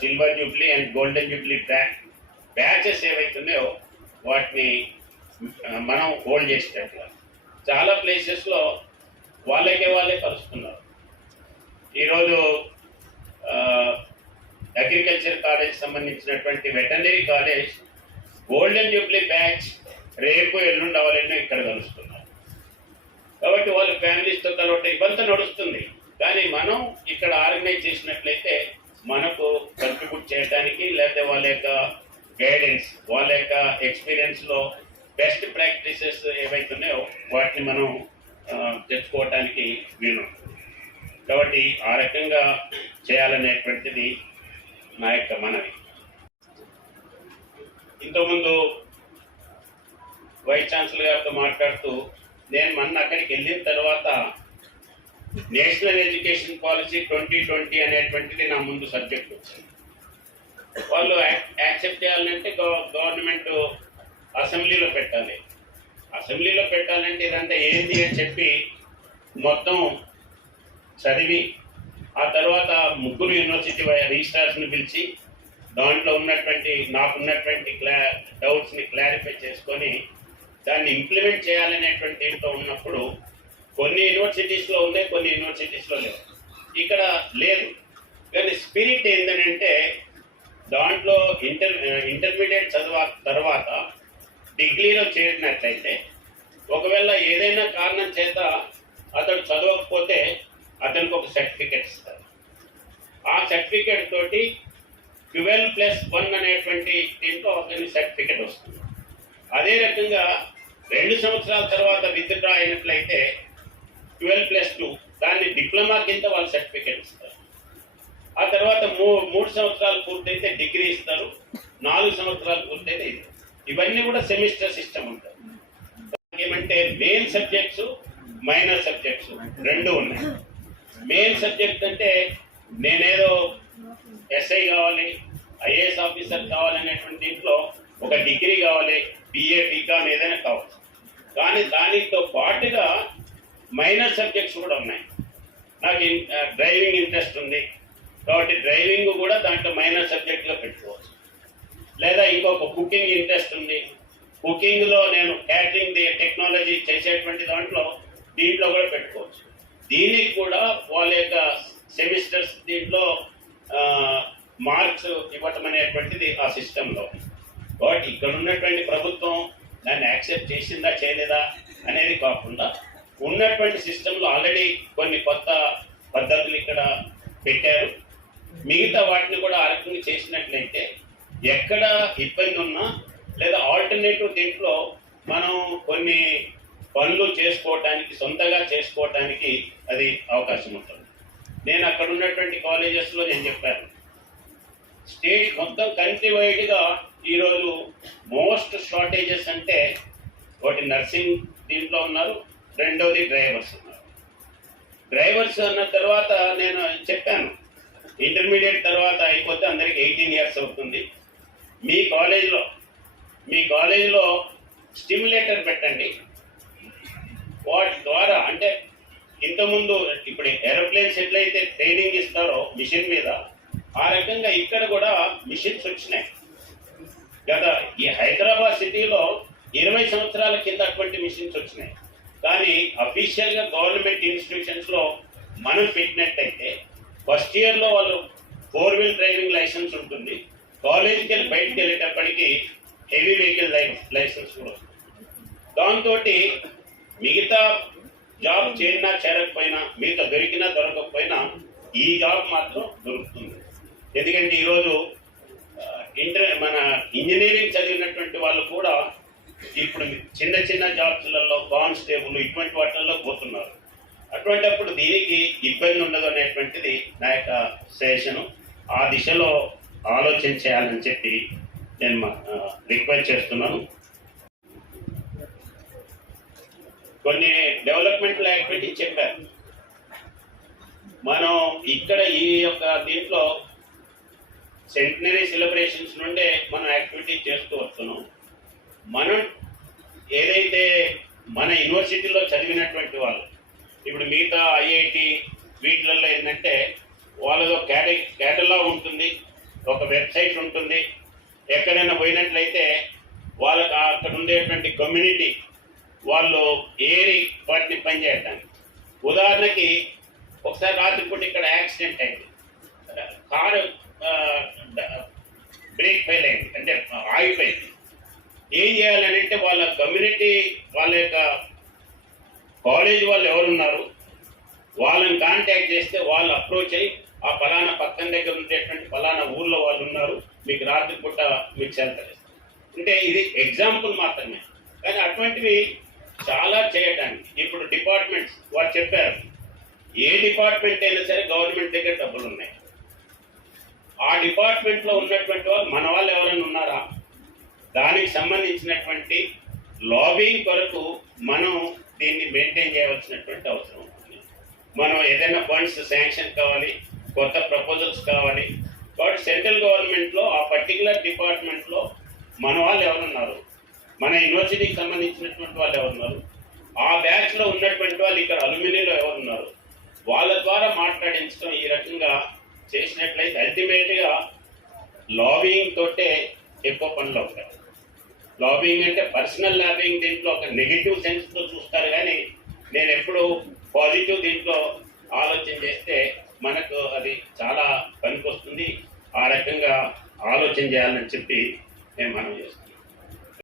Silver Jubilee and golden Jubilee batches ఏవైతున్నాయో వాటిని మనం హోల్డ్ చేసేటట్లుగా చాలా ప్లేసెస్లో వాళ్ళే కలుస్తున్నారు. ఈరోజు అగ్రికల్చర్ కాలేజ్ సంబంధించినటువంటి veterinary college golden Jubilee batch రేపు ఎల్లుండి అవ్వాలని ఇక్కడ కలుస్తున్నారు. కాబట్టి వాళ్ళ ఫ్యామిలీస్తో కలవటం ఇవంతా నడుస్తుంది. కానీ మనం ఇక్కడ ఆర్గనైజ్ చేసినట్లయితే మనకు కంట్రిబ్యూట్ చేయడానికి, లేకపోతే వాళ్ళ యొక్క గైడెన్స్, వాళ్ళ యొక్క ఎక్స్పీరియన్స్లో బెస్ట్ ప్రాక్టీసెస్ ఏవైతున్నాయో వాటిని మనం తెచ్చుకోవటానికి వీలుంటుంది. కాబట్టి ఆ రకంగా చేయాలనేటువంటిది నా యొక్క మనవి. ఇంతకుముందు వైస్ ఛాన్సలర్ గారితో మాట్లాడుతూ నేను మొన్న అక్కడికి వెళ్ళిన తర్వాత నేషనల్ ఎడ్యుకేషన్ పాలసీ 2020 అనేటువంటిది నా ముందు సబ్జెక్ట్ వచ్చింది. వాళ్ళు యాక్సెప్ట్ చేయాలంటే గవర్నమెంట్ అసెంబ్లీలో పెట్టాలి. అసెంబ్లీలో పెట్టాలంటే ఇదంతా ఏంటి అని చెప్పి మొత్తం చదివి ఆ తర్వాత 3 యూనివర్సిటీ రిజిస్ట్రార్స్ని పిలిచి దాంట్లో నాకున్నటువంటి డౌట్స్ని క్లారిఫై చేసుకొని దాన్ని ఇంప్లిమెంట్ చేయాలనేటువంటి దీంట్లో ఉన్నప్పుడు కొన్ని యూనివర్సిటీస్లో ఉన్నాయి, కొన్ని యూనివర్సిటీస్లో లేవు. ఇక్కడ లేదు. కానీ స్పిరిట్ ఏంటంటే దాంట్లో ఇంటర్మీడియట్ తర్వాత డిగ్రీలో చేరినట్లయితే ఒకవేళ ఏదైనా కారణం చేత అతడు చదవకపోతే అతనికి ఒక సర్టిఫికెట్ ఇస్తారు. ఆ సర్టిఫికెట్ తోటి 12+1 అనేటువంటి దీంట్లో అతనికి సర్టిఫికెట్ వస్తుంది. అదే రకంగా 2 సంవత్సరాల తర్వాత విత్డ్రా అయినట్లయితే 12+2 దాన్ని డిప్లొమా కింద వాళ్ళు సర్టిఫికెట్ ఇస్తారు. ఆ తర్వాత 3 సంవత్సరాలు పూర్తయితే డిగ్రీ ఇస్తారు, 4 సంవత్సరాలు పూర్తయితే ఇది. ఇవన్నీ కూడా సెమిస్టర్ సిస్టమ్ ఉంటుంది. ఏమంటే మెయిన్ సబ్జెక్ట్స్, మైనర్ సబ్జెక్ట్స్ 2 ఉన్నాయి. మెయిన్ సబ్జెక్ట్ అంటే నేనేదో ఎస్ఐ కావాలి, ఐఏఎస్ ఆఫీసర్ కావాలనేటువంటి దీంట్లో ఒక డిగ్రీ కావాలి, బిఏ బీకామ్ ఏదైనా కావచ్చు. కానీ దానితో పాటుగా మైనర్ సబ్జెక్ట్స్ కూడా ఉన్నాయి. నాకు డ్రైవింగ్ ఇంట్రెస్ట్ ఉంది కాబట్టి డ్రైవింగ్ కూడా దాంట్లో మైనర్ సబ్జెక్ట్గా పెట్టుకోవచ్చు. లేదా ఇంకొక కుకింగ్ ఇంట్రెస్ట్ ఉంది, కుకింగ్లో నేను క్యాటరింగ్ టెక్నాలజీ చేసేటువంటి దీంట్లో కూడా పెట్టుకోవచ్చు. దీనికి కూడా వాళ్ళ యొక్క సెమిస్టర్స్ దీంట్లో మార్క్స్ ఇవ్వటం అనేటువంటిది ఆ సిస్టంలో. కాబట్టి ఇక్కడ ఉన్నటువంటి ప్రభుత్వం దాన్ని యాక్సెప్ట్ చేసిందా చేయలేదా అనేది కాకుండా ఉన్నటువంటి సిస్టంలో ఆల్రెడీ కొన్ని కొత్త పద్ధతులు ఇక్కడ పెట్టారు. మిగతా వాటిని కూడా ఆ రకంగా చేసినట్లయితే ఎక్కడ ఇబ్బంది ఉన్నా లేదా ఆల్టర్నేటివ్ దీంట్లో మనం కొన్ని పనులు చేసుకోవటానికి, సొంతగా చేసుకోవటానికి అది అవకాశం ఉంటుంది. నేను అక్కడ ఉన్నటువంటి కాలేజెస్లో నేను చెప్పాను, స్టేట్ మొత్తం కంట్రీ వైడ్గా ఈరోజు మోస్ట్ షార్టేజెస్ అంటే ఒకటి నర్సింగ్ దీంట్లో ఉన్నారు, రెండవది డ్రైవర్స్ ఉన్నారు. డ్రైవర్స్ అన్న తర్వాత నేను చెప్పాను ఇంటర్మీడియట్ తర్వాత అయిపోతే అందరికి 18 years అవుతుంది. మీ కాలేజీలో స్టిమ్యులేటర్ పెట్టండి. వాటి ద్వారా అంటే ఇంతకుముందు ఇప్పుడు ఏరోప్లేన్స్ ఎట్లయితే ట్రైనింగ్ ఇస్తారో మిషన్ మీద, ఆ రకంగా ఇక్కడ కూడా మిషన్స్ వచ్చినాయి. ఈ హైదరాబాద్ సిటీలో 20 సంవత్సరాల కింద అటువంటి మిషన్స్ వచ్చినాయి. కానీ అఫీషియల్గా గవర్నమెంట్ ఇన్స్టిట్యూషన్స్లో మనం పెట్టినట్టయితే ఫస్ట్ ఇయర్లో వాళ్ళు 4-wheel డ్రైవింగ్ లైసెన్స్ ఉంటుంది. కాలేజీకి వెళ్ళి బయటకు వెళ్ళేటప్పటికి హెవీ వెహికల్ లైసెన్స్ కూడా వస్తుంది. దాంతో మిగతా జాబ్ చేరినా చేరకపోయినా, మిగతా దొరికినా దొరకకపోయినా ఈ జాబ్ మాత్రం దొరుకుతుంది. ఎందుకంటే ఈరోజు మన ఇంజనీరింగ్ చదివినటువంటి వాళ్ళు కూడా ఇప్పుడు చిన్న చిన్న జాబ్స్లలో కానిస్టేబుల్ ఇటువంటి వాటిల్లో పోతున్నారు. అటువంటిప్పుడు దీనికి ఇబ్బంది ఉండదు అనేటువంటిది నా యొక్క సజెషను. ఆ దిశలో ఆలోచన చేయాలని చెప్పి నేను రిక్వెస్ట్ చేస్తున్నాను. కొన్ని డెవలప్మెంటల్ యాక్టివిటీ చెప్పారు. మనం ఇక్కడ ఈ యొక్క దీంట్లో సెంటనరీ సెలబ్రేషన్స్ నుండే మనం యాక్టివిటీ చేస్తూ వస్తున్నాం. మనం ఏదైతే మన యూనివర్సిటీలో చదివినటువంటి వాళ్ళు ఇప్పుడు మిగతా ఐఐటి వీటిలలో ఏంటంటే వాళ్ళలో కేటలాగ్ ఉంటుంది, ఒక వెబ్సైట్ ఉంటుంది. ఎక్కడైనా పోయినట్లయితే వాళ్ళకి అక్కడ ఉండేటువంటి కమ్యూనిటీ వాళ్ళు ఏరి వాటిని పనిచేయడానికి. ఉదాహరణకి ఒకసారి రాత్రిపూట ఇక్కడ యాక్సిడెంట్ అయింది, కారు బ్రేక్ ఫెయిల్ అయింది, అంటే ఆగిపోయింది. ఏం చేయాలని అంటే వాళ్ళ కమ్యూనిటీ, వాళ్ళ యొక్క కాలేజ్ వాళ్ళు ఎవరున్నారు వాళ్ళని కాంటాక్ట్ చేస్తే వాళ్ళు అప్రోచ్ అయ్యి ఆ ఫలానా పక్కన దగ్గర ఉండేటువంటి ఫలానా ఊర్లో వాళ్ళు ఉన్నారు, మీకు రాత్రిపూట మీకు షెల్టర్ ఇస్తారు. అంటే ఇది ఎగ్జాంపుల్ మాత్రమే, కానీ అటువంటివి చాలా చేయడానికి ఇప్పుడు డిపార్ట్మెంట్స్ వారు చెప్పారు. ఏ డిపార్ట్మెంట్ అయినా సరే గవర్నమెంట్ దగ్గర డబ్బులు ఉన్నాయి. ఆ డిపార్ట్మెంట్లో ఉన్నటువంటి వాళ్ళు మన వాళ్ళు ఎవరైనా ఉన్నారా, దానికి సంబంధించినటువంటి లాబింగ్ కొరకు మనం దీన్ని మెయింటైన్ చేయవలసినటువంటి అవసరం ఉంటుంది. మనం ఏదైనా ఫండ్స్ శాంక్షన్ కావాలి, కొత్త ప్రపోజల్స్ కావాలి, కాబట్టి సెంట్రల్ గవర్నమెంట్లో ఆ పర్టికులర్ డిపార్ట్మెంట్లో మన వాళ్ళు ఎవరున్నారు, మన యూనివర్సిటీకి సంబంధించినటువంటి వాళ్ళు ఎవరున్నారు, ఆ బ్యాచ్లో ఉన్నటువంటి వాళ్ళు ఇక్కడ అలుమినీలో ఎవరున్నారు, వాళ్ళ ద్వారా మాట్లాడించడం ఈ రకంగా చేసినట్లయితే అల్టిమేట్గా లాబింగ్ తోటే ఎక్కువ పనులు అవుతాయి. లాబింగ్ అంటే పర్సనల్ లాబింగ్ దీంట్లో ఒక నెగిటివ్ సెన్స్తో చూస్తారు, కానీ నేను ఎప్పుడు పాజిటివ్ దీంట్లో ఆలోచన చేస్తే మనకు అది చాలా పనికొస్తుంది. ఆ రకంగా ఆలోచన చేయాలని చెప్పి నేను మనం చేస్తాను.